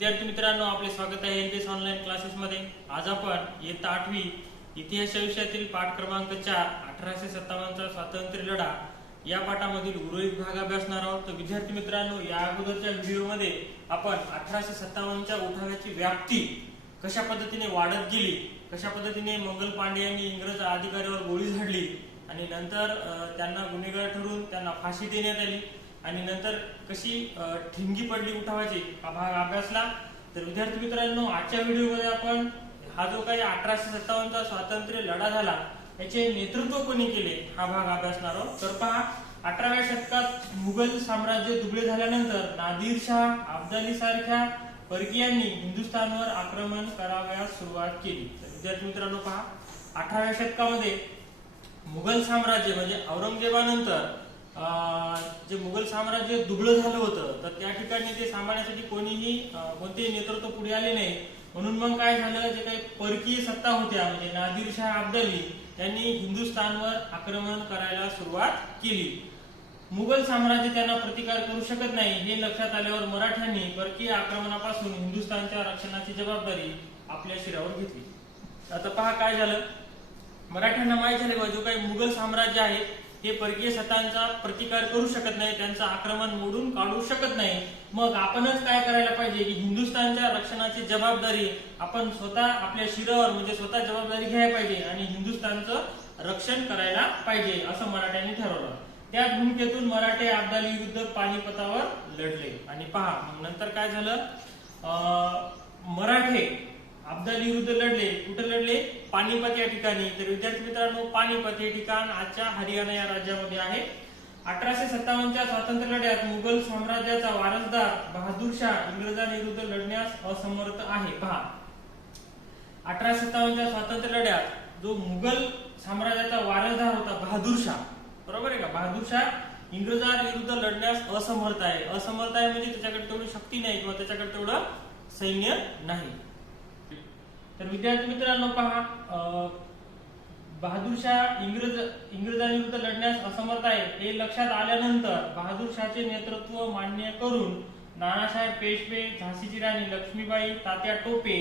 विद्यार्थी मित्रांनो, आपले स्वागत आहे एलबीएस ऑनलाईन क्लासेस मध्ये। आज आपण इयत्ता 8वी इतिहास विषयातील पाठ क्रमांक 4 1857 चा स्वातंत्र्य लढा या पाठामधील उर्वरित भाग अभ्यासणार आहोत। तर विद्यार्थी मित्रांनो, या अगोदरच्या व्हिडिओमध्ये आपण 1857 च्या उठावाची व्याप्ती कशा पद्धतीने वाढत गेली, कशा पद्धतीने मंगल पांडे यांनी इंग्रज अधिकाऱ्यावर गोळी झाडली आणि नंतर त्यांना गुन्हेगार ठरवून त्यांना फाशी देण्यात आली आणि नंतर कशी ठिणगी पडली उठावाची हा भाग अभ्यासला। तर विद्यार्थी मित्रांनो, आजच्या व्हिडिओमध्ये आपण हा जो काही 1857 चा स्वातंत्र्य लढा झाला याचे नेतृत्व कोणी केले हा भाग अभ्यासणार आहोत। तर पहा, 18व्या शतकात मुघल साम्राज्य दुबळे झाल्यानंतर नादिरशाह अब्दाली सारख्या परकीयांनी हिंदुस्थानवर आक्रमण करावयास सुरुवात केली। तर विद्यार्थी मित्रांनो पहा, 18व्या शतकामध्ये मुघल साम्राज्य म्हणजे औरंगजेबानंतर जे मुघल साम्राज्य दुबळं झालं होतं, तर त्या ठिकाणी ते सांभाळण्यासाठी कोणतेही नेतृत्व पुढे आले नाही। म्हणून मग काय झालं, जे काही परकीय सत्ता होत्या म्हणजे नादिरशाह अब्दाली यांनी हिंदुस्थानवर आक्रमण करायला सुरुवात केली। मुघल साम्राज्य त्यांना प्रतिकार करू शकत नाही हे लक्षात आल्यावर मराठ्यांनी परकीय आक्रमणापासून हिंदुस्थानच्या रक्षणाची जबाबदारी आपल्या शिरावर घेतली। आता पहा काय झालं, मराठ्यांना माहित झाले जो काही मुघल साम्राज्य आहे हे परकीय सत्तांचा प्रतिकार करू शकत नाही, त्यांचं आक्रमण मोडून काढू शकत नाही। मग आपणच काय करायला पाहिजे की हिंदुस्थानच्या रक्षणाची जबाबदारी आपण स्वतः आपल्या शिरावर म्हणजे स्वतः जबाबदारी घ्यायला पाहिजे आणि हिंदुस्थानचं रक्षण करायला पाहिजे असं मराठ्यांनी ठरवलं। त्याच भूमिकेतून मराठे अब्दाली विरुद्ध पानिपतावर लढले आणि पहा मग नंतर काय झालं, मराठे अब्दाली विरुद्ध लढले। कुठे लढले? पानिपत या ठिकाणी। तर विद्यार्थी मित्रांनो, पानिपत हे ठिकाण आजच्या हरियाणा या राज्यामध्ये आहे। 1857 च्या स्वातंत्र्य लढ्यात मुघल साम्राज्याचा वारसदार बहादूर शाह इंग्रजांविरुद्ध लढण्यास असमर्थ आहे। पहा, 1857 च्या स्वातंत्र्य लढ्यात जो मुघल साम्राज्याचा वारसदार होता बहादूर शाह, बरोबर आहे का, बहादूर शाह इंग्रजांविरुद्ध लढण्यास असमर्थ आहे। असमर्थ आहे म्हणजे त्याच्याकडे तेवढी शक्ती नाही किंवा त्याच्याकडे तेवढं सैन्य नाही। तर विद्यार्थी मित्रांनो पहा, बहादूर शाह इंग्रजांविरुद्ध लढण्यास असमर्थ आहे हे लक्षात आल्यानंतर बहादूर शाहचे नेतृत्व मान्य करून नानासाहेब पेशवे, झाशीची राणी लक्ष्मीबाई, तात्या टोपे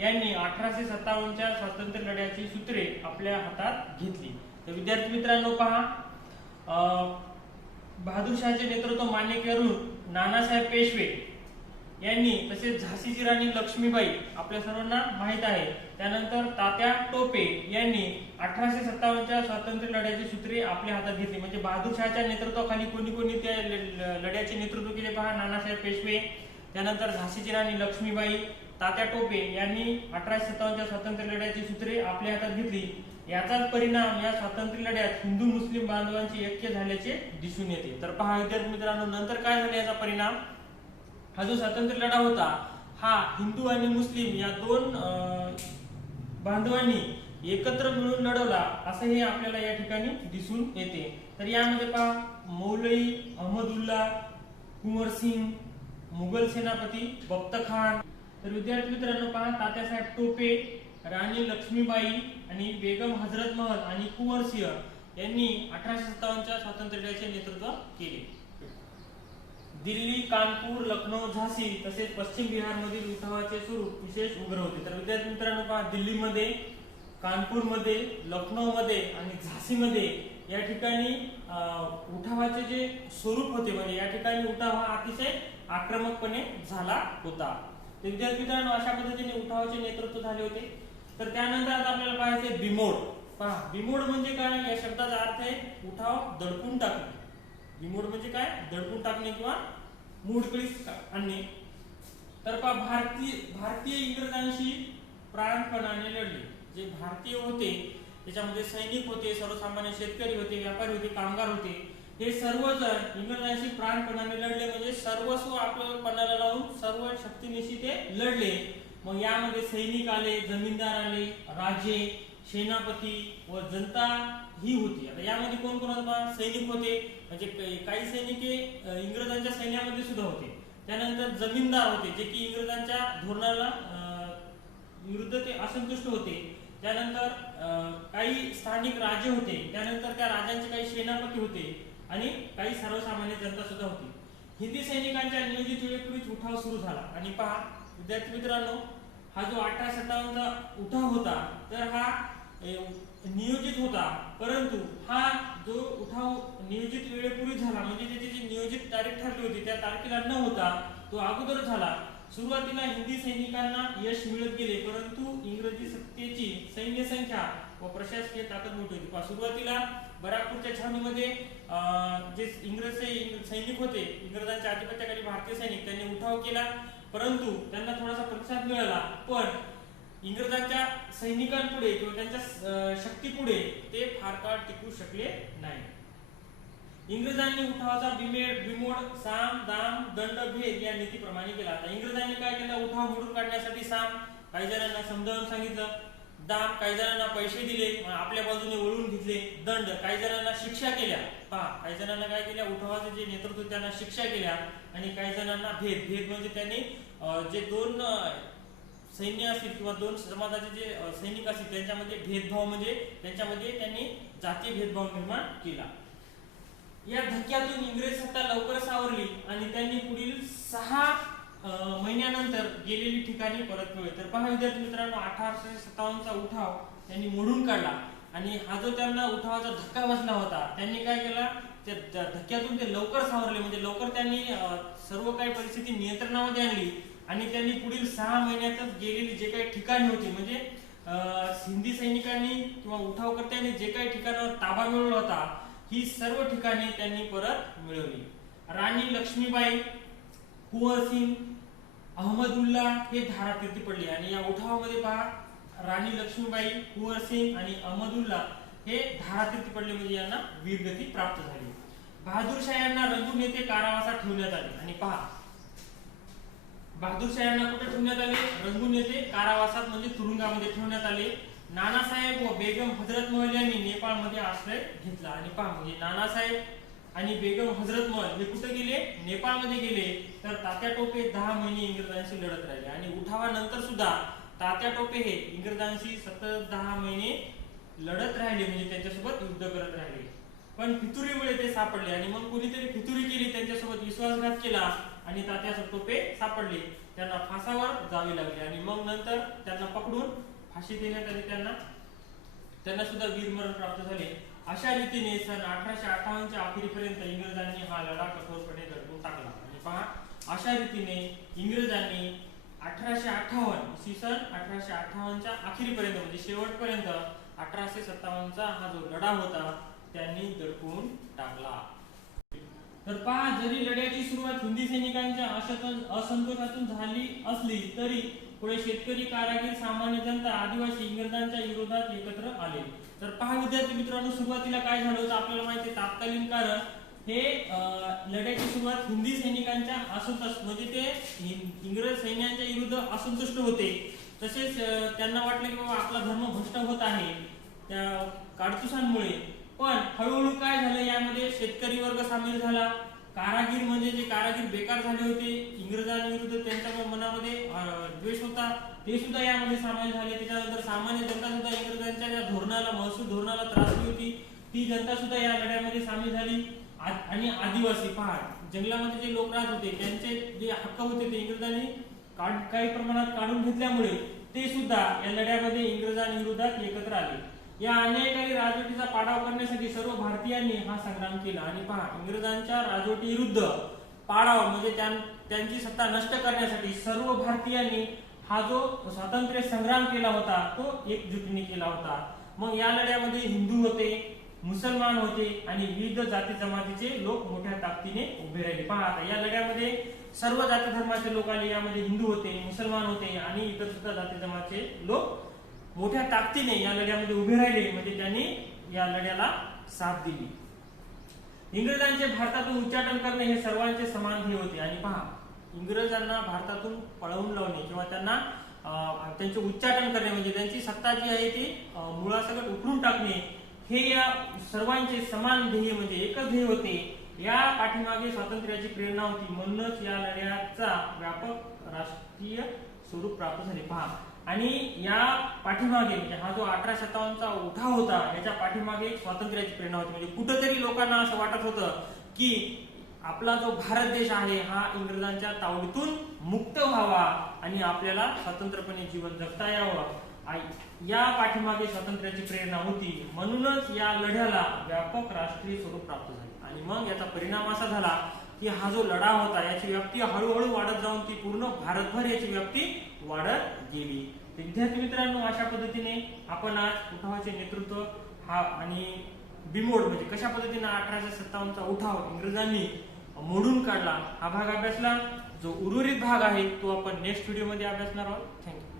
यांनी 1857 च्या स्वातंत्र्य लढ्याची सूत्रे आपल्या हातात घेतली। तर विद्यार्थी मित्रांनो पहा, बहादूर शाहचे नेतृत्व मान्य करून नानासाहेब पेशवे यांनी तसेच झाशीची राणी लक्ष्मीबाई आपल्या सर्वांना माहित आहे, त्यानंतर तात्या टोपे यांनी 1857 च्या स्वातंत्र्य लढ्याची सूत्रे आपल्या हातात घेतली। म्हणजे बहादूर शाहच्या नेतृत्वाखाली कोणी त्या लढ्याचे नेतृत्व केले पहा, नानासाहेब पेशवे, त्यानंतर झाशीची राणी लक्ष्मीबाई, तात्या टोपे यांनी 1857 च्या स्वातंत्र्य लढ्याची सूत्रे आपल्या हातात घेतली। याचाच परिणाम या स्वातंत्र्य लढ्यात हिंदू मुस्लिम बांधवांचे ऐक्य झाल्याचे दिसून येते। तर पहा विद्यार्थी मित्रांनो, नंतर काय झाले याचा परिणाम, हा जो स्वातंत्र्य लढा होता हा हिंदू आणि मुस्लिम या दोन बांधवांनी एकत्र मिळून लढवला असं हे आपल्याला या ठिकाणी दिसून येते। तर यामध्ये पहा, मौलवी अहमदुल्ला, कुंवर सिंग, मुघल सेनापती बख्त खान, तर विद्यार्थी मित्रांनो पहा, तात्यासाहेब टोपे, राणी लक्ष्मीबाई आणि बेगम हजरत महल आणि कुंवर सिंह यांनी 1857 च्या स्वातंत्र्य लढ्याचे नेतृत्व केले। दिल्ली, कानपूर, लखनौ, झाशी तसेच पश्चिम बिहार मधील उठावाचे स्वरूप विशेष उग्र होते। तर विद्यार्थी मित्रांनो पहा, दिल्लीमध्ये, कानपूरमध्ये, लखनौमध्ये आणि झाशीमध्ये या ठिकाणी उठावाचे जे स्वरूप होते म्हणजे या ठिकाणी उठाव हा अतिशय आक्रमकपणे झाला होता। तर विद्यार्थी मित्रांनो, अशा पद्धतीने उठावाचे नेतृत्व झाले होते। तर त्यानंतर आता आपल्याला पाहायचे बिमोड। पहा, बिमोड म्हणजे काय, या शब्दाचा अर्थ आहे उठाव दडपून टाकणे। बिमोड म्हणजे काय, दडपून टाकणे किंवा मोडकळीस आणणे। तर पहा, भारतीय इंग्रजांशी प्राणपणाने लढले। जे भारतीय होते त्याच्यामध्ये सैनिक होते, सर्वसामान्य शेतकरी होते, व्यापारी होते, कामगार होते, हे सर्वजण इंग्रजांशी प्राणपणाने लढले म्हणजे सर्वस्व आपल्या पणाला लावून सर्व शक्तीनिशी ते लढले। मग यामध्ये सैनिक आले, जमीनदार आले, राजे, सेनापती व जनता ही होती। आता यामध्ये कोण कोण होता, सैनिक होते म्हणजे काही सैनिक इंग्रजांच्या सैन्यामध्ये सुद्धा होते, त्यानंतर जमीनदार होते जे की इंग्रजांच्या धोरणाला विरुद्ध ते असंतुष्ट होते, त्यानंतर काही स्थानिक राजे होते, त्यानंतर त्या राजांचे काही सेनापती होते आणि काही सर्वसामान्य जनता सुद्धा होती। हिंदी सैनिकांच्या नियोजित वेळेपूर्वीच उठाव सुरू झाला आणि पहा विद्यार्थी मित्रांनो, हा जो 1857चा उठाव होता तर हा नियोजित होता, परंतु हा जो उठाव नियोजित वेळेपूर्वी झाला, म्हणजे त्याची जी नियोजित तारीख ठरली होती त्या तारखेला न होता तो अगोदर झाला. सुरुवातीला हिंदी सैनिकांना यश मिळत गेले, परंतु इंग्रजी सत्तेची सैन्य संख्या व प्रशासकीय ताकद मोठी होती. सुरुवातीला बराकपूरच्या छावणीमध्ये जे इंग्रज सैनिक होते, इंग्रजांच्या अधिपत्याखाली भारतीय सैनिक, त्यांनी उठाव केला, परंतु त्यांना थोडासा प्रतिसाद मिळाला, पण इंग्रजांच्या सैनिकांपुढे किंवा त्यांच्या शक्तीपुढे ते फार काळ टिकू शकले नाही. इंग्रजांनी उठावाचा बिमोड साम दाम दंड भेद या नीतीप्रमाणे केला. आता इंग्रजांनी काय केलं, उठाव मोडून काढण्यासाठी साम काही जणांना समजावून सांगितलं, दाम काही जणांना पैसे दिले, आपल्या बाजूने वळून घेतले, दंड काही जणांना शिक्षा केल्या. पहा, काही जणांना काय केल्या, उठावाचे जे नेतृत्व त्यांना शिक्षा केल्या, आणि काही जणांना भेद म्हणजे त्यांनी जे दोन सैन्य असतील किंवा दोन समाजाचे जे सैनिक असतील त्यांच्यामध्ये भेदभाव, म्हणजे त्यांच्यामध्ये त्यांनी जातीय भेदभाव निर्माण केला. या धक्क्यातून इंग्रज सत्ता लवकर सावरली आणि त्यांनी पुढील 6 महिन्यानंतर गेलेली ठिकाणी परत मिळवली. तर पहा विद्यार्थी मित्रांनो, 1857चा उठाव त्यांनी मोडून काढला, आणि हा जो त्यांना उठावाचा धक्का बसला होता, त्यांनी काय केला, त्या धक्क्यातून ते लवकर सावरले, म्हणजे लवकर त्यांनी सर्व काही परिस्थिती नियंत्रणामध्ये आणली, आणि त्यांनी पुढील 6 महिन्यातच गेलेली जे काही ठिकाणी होती, म्हणजे हिंदी सैनिकांनी किंवा उठावकर्त्यांनी जे काही ठिकाणावर ताबा मिळवला होता, ही सर्व ठिकाणे त्यांनी परत मिळवली. राणी लक्ष्मीबाई, कुंवर सिंग, अहमदुल्ला हे धारातीर्थी पडले, आणि या उठावामध्ये पहा, राणी लक्ष्मीबाई, कुंवर सिंग आणि अहमदुल्ला हे धारातीर्थी पडले, म्हणजे यांना वीरगती प्राप्त झाली. बहादूर शाह यांना रंगून येथे कारावासात ठेवण्यात आले, आणि पहा, बहादूर शाह यांना कुठे ठेवण्यात आले, रंगून येथे कारावासात म्हणजे तुरुंगामध्ये ठेवण्यात आले. नानासाहेब व बेगम हजरत महल यांनी नेपाळमध्ये आश्रय घेतला, आणि पहा, म्हणजे नानासाहेब आणि बेगम हजरत महल हे कुठे गेले, नेपाळमध्ये गेले. तर तात्या टोपे 10 महिने इंग्रजांशी लढत राहिले, आणि उठावानंतर सुद्धा तात्या टोपे हे इंग्रजांशी सतत 10 महिने लढत राहिले, म्हणजे त्यांच्यासोबत युद्ध करत राहिले. पण फितुरीमुळे ते सापडले, आणि मग कोणीतरी फितुरी केली, त्यांच्यासोबत विश्वासघात केला, आणि तात्या टोपे सापडले, त्यांना फासावर जावे लागले, आणि मग नंतर त्यांना पकडून फाशी देण्यात आली. त्यांना सुद्धा वीरमरण प्राप्त झाले. अशा रीतीने सन 1858च्या अखेरीपर्यंत इंग्रजांनी हा लढा कठोरपणे दडपून टाकला. आणि पहा, अशा रीतीने इंग्रजांनी 1858 इसवी सन 1858च्या अखेरीपर्यंत, म्हणजे शेवटपर्यंत 1857चा हा जो लढा होता त्यांनी दडपून टाकला. तर पहा, जरी लढ्याची सुरुवात हिंदी सैनिकांच्या असंतोषातून झाली असली तरी पुढे शेतकरी, कारागीर, सामान्य जनता, आदिवासी इंग्रजांच्या विरोधात एकत्र आले. तर पहा विद्यार्थी मित्रांनो, सुरुवातीला काय झालं होतं आपल्याला माहिती आहे. तात्कालीन कारण हे लढ्याची सुरुवात हिंदी सैनिकांच्या असंतोष, म्हणजे ते इंग्रज सैन्याच्या विरुद्ध असंतुष्ट होते. तसेच त्यांना वाटलं की बाबा आपला धर्म भ्रष्ट होत आहे त्या काडतुसांमुळे. पण हळूहळू काय झालं, यामध्ये शेतकरी वर्ग सामील झाला, कारागीर म्हणजे जे कारागीर बेकार झाले होते, इंग्रजांविरुद्ध त्यांच्या मनामध्ये द्वेष होता, ते सुद्धा यामध्ये सामील झाले. त्याच्यानंतर सामान्य जनता सुद्धा इंग्रजांच्या ज्या धोरणाला, महसूल धोरणाला त्रासली होती, ती जनता सुद्धा या लढ्यामध्ये सामील झाली. आणि आदिवासी, पहा, जंगलामध्ये जे लोक राहत होते त्यांचे जे हक्क होते ते इंग्रजांनी काही प्रमाणात काढून घेतल्यामुळे ते सुद्धा या लढ्यामध्ये इंग्रजांविरोधात एकत्र आले. या अन्यायकारी राजवटीचा पाडाव करण्यासाठी सर्व भारतीयांनी हा संग्राम केला. आणि पहा, इंग्रजांच्या राजवटी विरुद्ध पाडाव म्हणजे त्यांची सत्ता नष्ट करण्यासाठी सर्व भारतीयांनी हा जो स्वातंत्र्य संग्राम केला होता तो एकजुटीने केला होता. मग या लढ्यामध्ये हिंदू होते, मुसलमान होते, आणि विविध जाती जमातीचे लोक मोठ्या ताकदीने उभे राहिले. पहा, आता या लढ्यामध्ये सर्व जाती धर्माचे लोक आले, यामध्ये हिंदू होते, मुसलमान होते, आणि इतर सुद्धा जाती जमातीचे लोक मोठ्या ताकदीने या लढ्यामध्ये उभे राहिले, म्हणजे त्यांनी या लढ्याला साथ दिली. इंग्रजांचे भारतातून उच्चाटन करणे हे सर्वांचे समान ध्येय होते. आणि पहा, इंग्रजांना भारतातून पळवून लावणे किंवा त्यांना त्यांचे उच्चाटन करणे, म्हणजे त्यांची सत्ता जी आहे ती मुळासकट उखडून टाकणे, हे या सर्वांचे समान ध्येय, म्हणजे एकच ध्येय होते. या पाठीमागे स्वातंत्र्याची प्रेरणा होती, म्हणूनच या लढ्याचा व्यापक राष्ट्रीय स्वरूप प्राप्त झाले. पहा, आणि या पाठीमागे म्हणजे हा जो 1857चा उठाव होता याच्या पाठीमागे स्वातंत्र्याची प्रेरणा होती. म्हणजे कुठेतरी लोकांना असं वाटत होतं की आपला जो भारत देश आहे हा इंग्रजांच्या तावडीतून मुक्त व्हावा आणि आपल्याला स्वतंत्रपणे जीवन जगता यावं या पाठीमागे स्वातंत्र्याची प्रेरणा होती. म्हणूनच या लढ्याला व्यापक राष्ट्रीय स्वरूप प्राप्त झाले आणि मग याचा परिणाम असा झाला की हा जो लढा होता याची व्याप्ती हळूहळू वाढत जाऊन ती पूर्ण भारतभर याची व्याप्ती वाढत गेली. विद्यार्थी मित्रांनो, अशा पद्धतीने आपण आज उठावाचे नेतृत्व हा आणि बिमोड म्हणजे कशा पद्धतीने 1857चा उठाव इंग्रजांनी मोडून काढला हा भाग अभ्यासला. जो उर्वरित भाग आहे तो आपण नेक्स्ट व्हिडिओ मध्ये अभ्यासणार आहोत. थँक्यू.